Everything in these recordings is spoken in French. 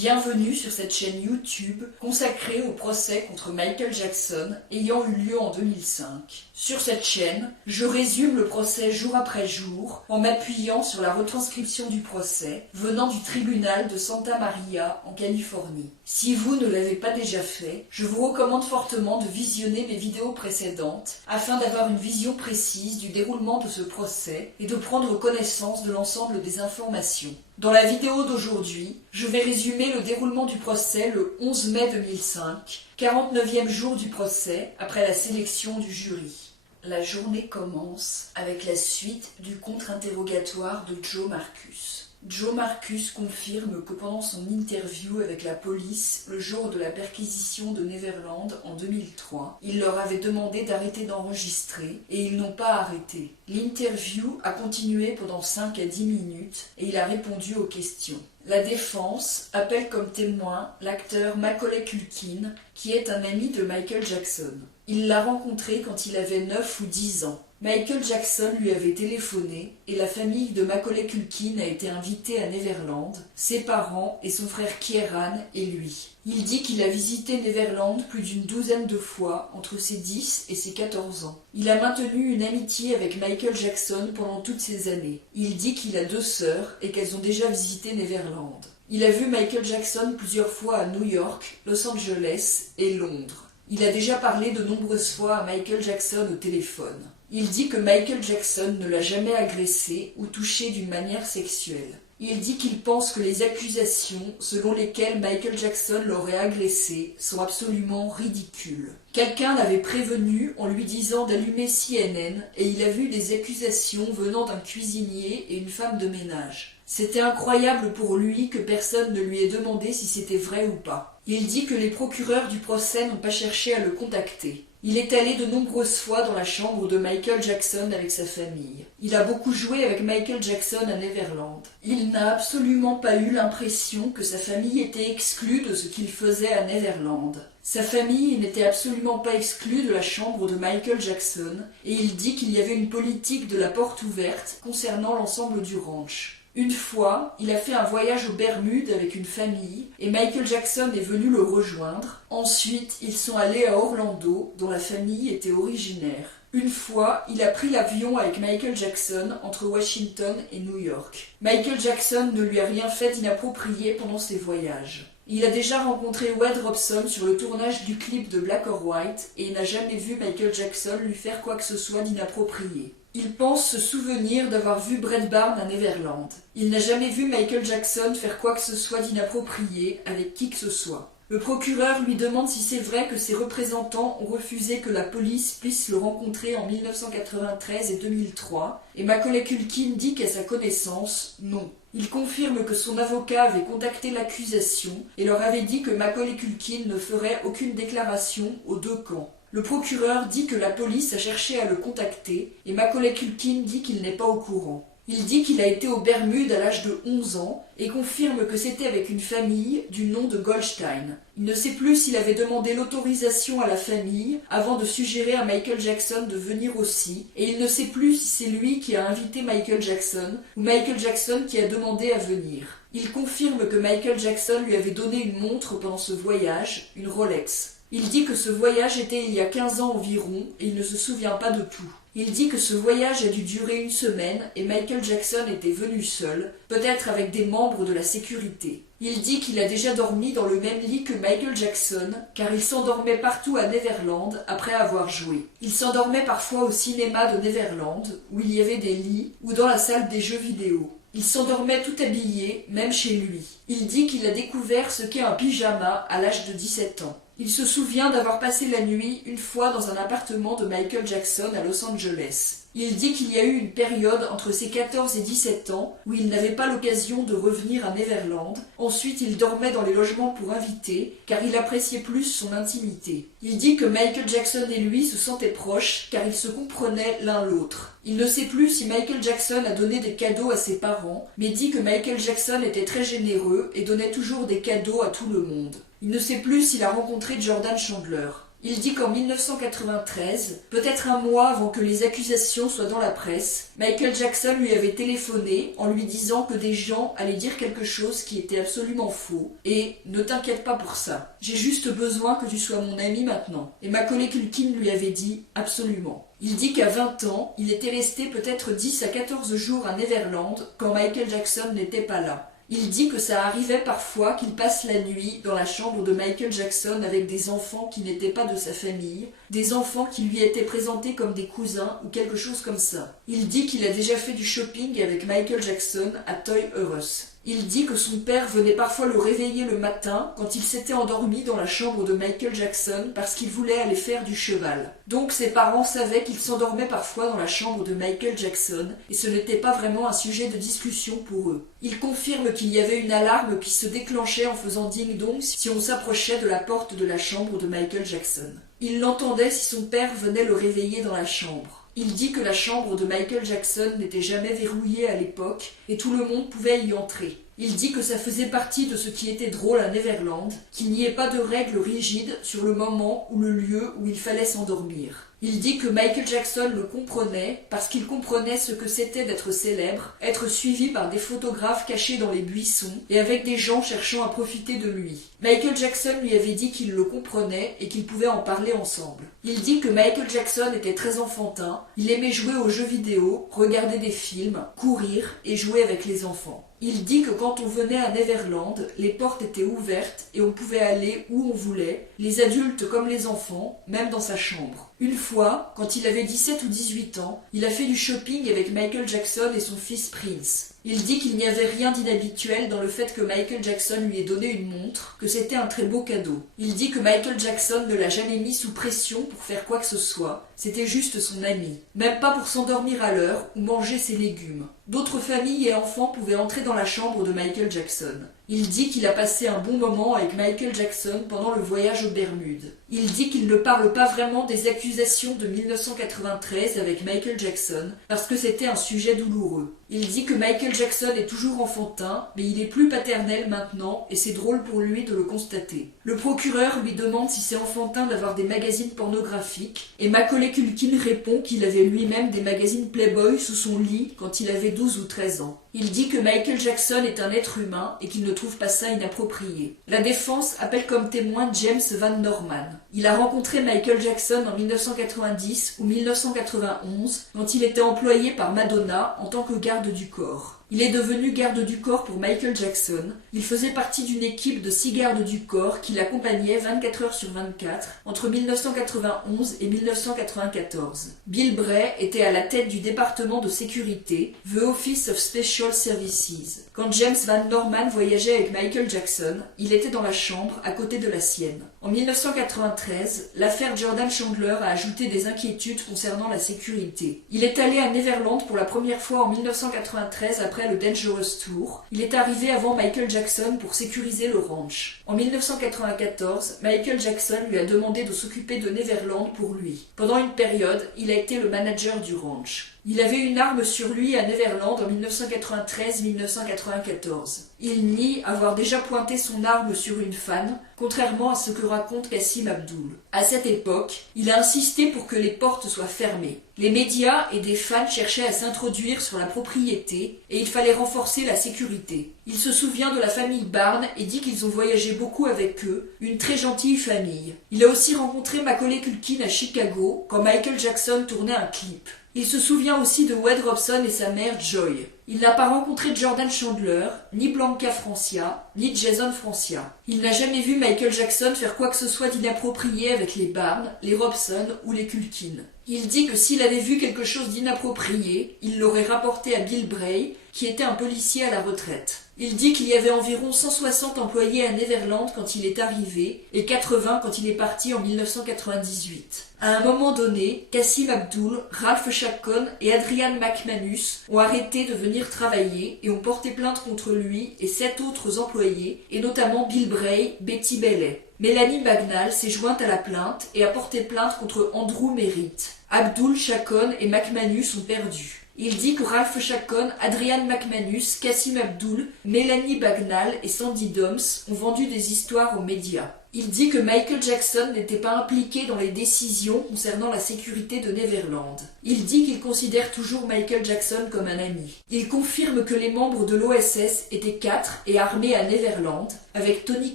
Bienvenue sur cette chaîne YouTube consacrée au procès contre Michael Jackson ayant eu lieu en 2005. Sur cette chaîne, je résume le procès jour après jour en m'appuyant sur la retranscription du procès venant du tribunal de Santa Maria en Californie. Si vous ne l'avez pas déjà fait, je vous recommande fortement de visionner mes vidéos précédentes afin d'avoir une vision précise du déroulement de ce procès et de prendre connaissance de l'ensemble des informations. Dans la vidéo d'aujourd'hui, je vais résumer le déroulement du procès le 11 mai 2005, 49e jour du procès après la sélection du jury. La journée commence avec la suite du contre-interrogatoire de Joe Marcus. Joe Marcus confirme que pendant son interview avec la police le jour de la perquisition de Neverland en 2003, il leur avait demandé d'arrêter d'enregistrer et ils n'ont pas arrêté. L'interview a continué pendant 5 à 10 minutes et il a répondu aux questions. La défense appelle comme témoin l'acteur Macaulay Culkin, qui est un ami de Michael Jackson. Il l'a rencontré quand il avait 9 ou 10 ans. Michael Jackson lui avait téléphoné et la famille de Macaulay Culkin a été invitée à Neverland, ses parents et son frère Kieran et lui. Il dit qu'il a visité Neverland plus d'une douzaine de fois entre ses 10 et ses 14 ans. Il a maintenu une amitié avec Michael Jackson pendant toutes ces années. Il dit qu'il a 2 sœurs et qu'elles ont déjà visité Neverland. Il a vu Michael Jackson plusieurs fois à New York, Los Angeles et Londres. Il a déjà parlé de nombreuses fois à Michael Jackson au téléphone. Il dit que Michael Jackson ne l'a jamais agressé ou touché d'une manière sexuelle. Il dit qu'il pense que les accusations selon lesquelles Michael Jackson l'aurait agressé sont absolument ridicules. Quelqu'un l'avait prévenu en lui disant d'allumer CNN et il a vu des accusations venant d'un cuisinier et une femme de ménage. C'était incroyable pour lui que personne ne lui ait demandé si c'était vrai ou pas. Il dit que les procureurs du procès n'ont pas cherché à le contacter. Il est allé de nombreuses fois dans la chambre de Michael Jackson avec sa famille. Il a beaucoup joué avec Michael Jackson à Neverland. Il n'a absolument pas eu l'impression que sa famille était exclue de ce qu'il faisait à Neverland. Sa famille n'était absolument pas exclue de la chambre de Michael Jackson et il dit qu'il y avait une politique de la porte ouverte concernant l'ensemble du ranch. Une fois, il a fait un voyage aux Bermudes avec une famille et Michael Jackson est venu le rejoindre. Ensuite, ils sont allés à Orlando, dont la famille était originaire. Une fois, il a pris l'avion avec Michael Jackson entre Washington et New York. Michael Jackson ne lui a rien fait d'inapproprié pendant ses voyages. Il a déjà rencontré Wade Robson sur le tournage du clip de Black or White et n'a jamais vu Michael Jackson lui faire quoi que ce soit d'inapproprié. Il pense se souvenir d'avoir vu Brett Barnes à Neverland. Il n'a jamais vu Michael Jackson faire quoi que ce soit d'inapproprié avec qui que ce soit. Le procureur lui demande si c'est vrai que ses représentants ont refusé que la police puisse le rencontrer en 1993 et 2003, et Macaulay Culkin dit qu'à sa connaissance, non. Il confirme que son avocat avait contacté l'accusation et leur avait dit que Macaulay Culkin ne ferait aucune déclaration aux 2 camps. Le procureur dit que la police a cherché à le contacter et Macaulay Culkin dit qu'il n'est pas au courant. Il dit qu'il a été aux Bermudes à l'âge de 11 ans et confirme que c'était avec une famille du nom de Goldstein. Il ne sait plus s'il avait demandé l'autorisation à la famille avant de suggérer à Michael Jackson de venir aussi et il ne sait plus si c'est lui qui a invité Michael Jackson ou Michael Jackson qui a demandé à venir. Il confirme que Michael Jackson lui avait donné une montre pendant ce voyage, une Rolex. Il dit que ce voyage était il y a 15 ans environ et il ne se souvient pas de tout. Il dit que ce voyage a dû durer une semaine et Michael Jackson était venu seul, peut-être avec des membres de la sécurité. Il dit qu'il a déjà dormi dans le même lit que Michael Jackson, car il s'endormait partout à Neverland après avoir joué. Il s'endormait parfois au cinéma de Neverland, où il y avait des lits, ou dans la salle des jeux vidéo. Il s'endormait tout habillé, même chez lui. Il dit qu'il a découvert ce qu'est un pyjama à l'âge de 17 ans. Il se souvient d'avoir passé la nuit une fois dans un appartement de Michael Jackson à Los Angeles. Il dit qu'il y a eu une période entre ses 14 et 17 ans où il n'avait pas l'occasion de revenir à Neverland. Ensuite, il dormait dans les logements pour invités car il appréciait plus son intimité. Il dit que Michael Jackson et lui se sentaient proches car ils se comprenaient l'un l'autre. Il ne sait plus si Michael Jackson a donné des cadeaux à ses parents, mais dit que Michael Jackson était très généreux et donnait toujours des cadeaux à tout le monde. Il ne sait plus s'il a rencontré Jordan Chandler. Il dit qu'en 1993, peut-être un mois avant que les accusations soient dans la presse, Michael Jackson lui avait téléphoné en lui disant que des gens allaient dire quelque chose qui était absolument faux et « ne t'inquiète pas pour ça, j'ai juste besoin que tu sois mon ami maintenant ». Et Macaulay Culkin lui avait dit « absolument ». Il dit qu'à 20 ans, il était resté peut-être 10 à 14 jours à Neverland quand Michael Jackson n'était pas là. Il dit que ça arrivait parfois qu'il passe la nuit dans la chambre de Michael Jackson avec des enfants qui n'étaient pas de sa famille, des enfants qui lui étaient présentés comme des cousins ou quelque chose comme ça. Il dit qu'il a déjà fait du shopping avec Michael Jackson à Toys R Us. Il dit que son père venait parfois le réveiller le matin quand il s'était endormi dans la chambre de Michael Jackson parce qu'il voulait aller faire du cheval. Donc ses parents savaient qu'il s'endormait parfois dans la chambre de Michael Jackson et ce n'était pas vraiment un sujet de discussion pour eux. Il confirme qu'il y avait une alarme qui se déclenchait en faisant ding-dong si on s'approchait de la porte de la chambre de Michael Jackson. Il l'entendait si son père venait le réveiller dans la chambre. Il dit que la chambre de Michael Jackson n'était jamais verrouillée à l'époque et tout le monde pouvait y entrer. Il dit que ça faisait partie de ce qui était drôle à Neverland, qu'il n'y ait pas de règles rigides sur le moment ou le lieu où il fallait s'endormir. Il dit que Michael Jackson le comprenait parce qu'il comprenait ce que c'était d'être célèbre, être suivi par des photographes cachés dans les buissons et avec des gens cherchant à profiter de lui. Michael Jackson lui avait dit qu'il le comprenait et qu'ils pouvaient en parler ensemble. Il dit que Michael Jackson était très enfantin, il aimait jouer aux jeux vidéo, regarder des films, courir et jouer avec les enfants. Il dit que quand on venait à Neverland, les portes étaient ouvertes et on pouvait aller où on voulait, les adultes comme les enfants, même dans sa chambre. Une fois, quand il avait 17 ou 18 ans, il a fait du shopping avec Michael Jackson et son fils Prince. Il dit qu'il n'y avait rien d'inhabituel dans le fait que Michael Jackson lui ait donné une montre, que c'était un très beau cadeau. Il dit que Michael Jackson ne l'a jamais mis sous pression pour faire quoi que ce soit, c'était juste son ami. Même pas pour s'endormir à l'heure ou manger ses légumes. D'autres familles et enfants pouvaient entrer dans la chambre de Michael Jackson. Il dit qu'il a passé un bon moment avec Michael Jackson pendant le voyage aux Bermudes. Il dit qu'il ne parle pas vraiment des accusations de 1993 avec Michael Jackson parce que c'était un sujet douloureux. Il dit que Michael Jackson est toujours enfantin, mais il est plus paternel maintenant et c'est drôle pour lui de le constater. Le procureur lui demande si c'est enfantin d'avoir des magazines pornographiques et Macaulay Culkin répond qu'il avait lui-même des magazines Playboy sous son lit quand il avait 12 ou 13 ans. Il dit que Michael Jackson est un être humain et qu'il ne trouve pas ça inapproprié. La défense appelle comme témoin James Van Norman. Il a rencontré Michael Jackson en 1990 ou 1991 quand il était employé par Madonna en tant que garde du corps. Il est devenu garde du corps pour Michael Jackson. Il faisait partie d'une équipe de 6 gardes du corps qui l'accompagnaient 24 heures sur 24 entre 1991 et 1994. Bill Bray était à la tête du département de sécurité, The Office of Special Services. Quand James Van Norman voyageait avec Michael Jackson, il était dans la chambre à côté de la sienne. En 1993, l'affaire Jordan Chandler a ajouté des inquiétudes concernant la sécurité. Il est allé à Neverland pour la première fois en 1993 après le Dangerous Tour. Il est arrivé avant Michael Jackson pour sécuriser le ranch. En 1994, Michael Jackson lui a demandé de s'occuper de Neverland pour lui. Pendant une période, il a été le manager du ranch. Il avait une arme sur lui à Neverland en 1993-1994. Il nie avoir déjà pointé son arme sur une fan, contrairement à ce que raconte Kassim Abdul. À cette époque, il a insisté pour que les portes soient fermées. Les médias et des fans cherchaient à s'introduire sur la propriété et il fallait renforcer la sécurité. Il se souvient de la famille Barnes et dit qu'ils ont voyagé beaucoup avec eux, une très gentille famille. Il a aussi rencontré Macaulay Culkin à Chicago quand Michael Jackson tournait un clip. Il se souvient aussi de Wade Robson et sa mère Joy. Il n'a pas rencontré Jordan Chandler, ni Blanca Francia, ni Jason Francia. Il n'a jamais vu Michael Jackson faire quoi que ce soit d'inapproprié avec les Barnes, les Robson ou les Culkin. Il dit que s'il avait vu quelque chose d'inapproprié, il l'aurait rapporté à Bill Bray, qui était un policier à la retraite. Il dit qu'il y avait environ 160 employés à Neverland quand il est arrivé et 80 quand il est parti en 1998. À un moment donné, Kassim Abdul, Ralph Chacon et Adrian McManus ont arrêté de venir travailler et ont porté plainte contre lui et 7 autres employés, et notamment Bill Bray, Betty Bailey. Mélanie Bagnall s'est jointe à la plainte et a porté plainte contre Andrew Merritt. Abdul, Chacon et McManus ont perdu. Il dit que Ralph Chacon, Adrian McManus, Kassim Abdul, Mélanie Bagnall et Sandy Doms ont vendu des histoires aux médias. Il dit que Michael Jackson n'était pas impliqué dans les décisions concernant la sécurité de Neverland. Il dit qu'il considère toujours Michael Jackson comme un ami. Il confirme que les membres de l'OSS étaient 4 et armés à Neverland, avec Tony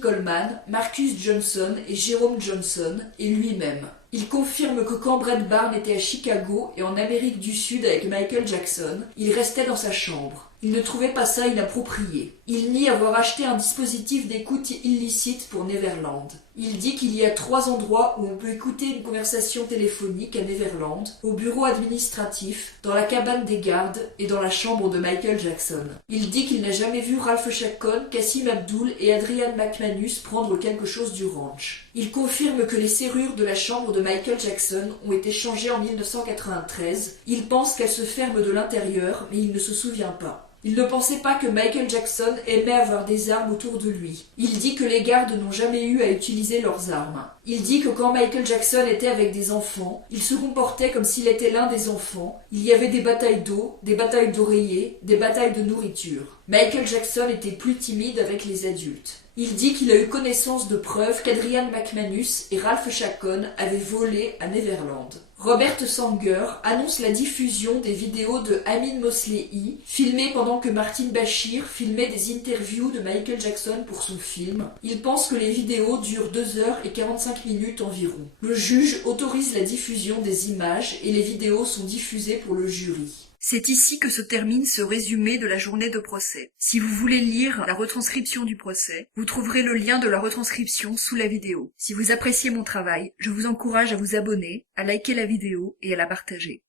Coleman, Marcus Johnson et Jerome Johnson, et lui-même. Il confirme que quand Brett Barnes était à Chicago et en Amérique du Sud avec Michael Jackson, il restait dans sa chambre. Il ne trouvait pas ça inapproprié. Il nie avoir acheté un dispositif d'écoute illicite pour Neverland. Il dit qu'il y a 3 endroits où on peut écouter une conversation téléphonique à Neverland, au bureau administratif, dans la cabane des gardes et dans la chambre de Michael Jackson. Il dit qu'il n'a jamais vu Ralph Chacon, Kassim Abdul et Adrian McManus prendre quelque chose du ranch. Il confirme que les serrures de la chambre de Michael Jackson ont été changées en 1993. Il pense qu'elles se ferment de l'intérieur, mais il ne se souvient pas. Il ne pensait pas que Michael Jackson aimait avoir des armes autour de lui. Il dit que les gardes n'ont jamais eu à utiliser leurs armes. Il dit que quand Michael Jackson était avec des enfants, il se comportait comme s'il était l'un des enfants. Il y avait des batailles d'eau, des batailles d'oreillers, des batailles de nourriture. Michael Jackson était plus timide avec les adultes. Il dit qu'il a eu connaissance de preuves qu'Adrian McManus et Ralph Chacon avaient volé à Neverland. Robert Sanger annonce la diffusion des vidéos de Amin Mosley, filmées pendant que Martin Bashir filmait des interviews de Michael Jackson pour son film. Il pense que les vidéos durent 2 heures et 45 minutes environ. Le juge autorise la diffusion des images et les vidéos sont diffusées pour le jury. C'est ici que se termine ce résumé de la journée de procès. Si vous voulez lire la retranscription du procès, vous trouverez le lien de la retranscription sous la vidéo. Si vous appréciez mon travail, je vous encourage à vous abonner, à liker la vidéo et à la partager.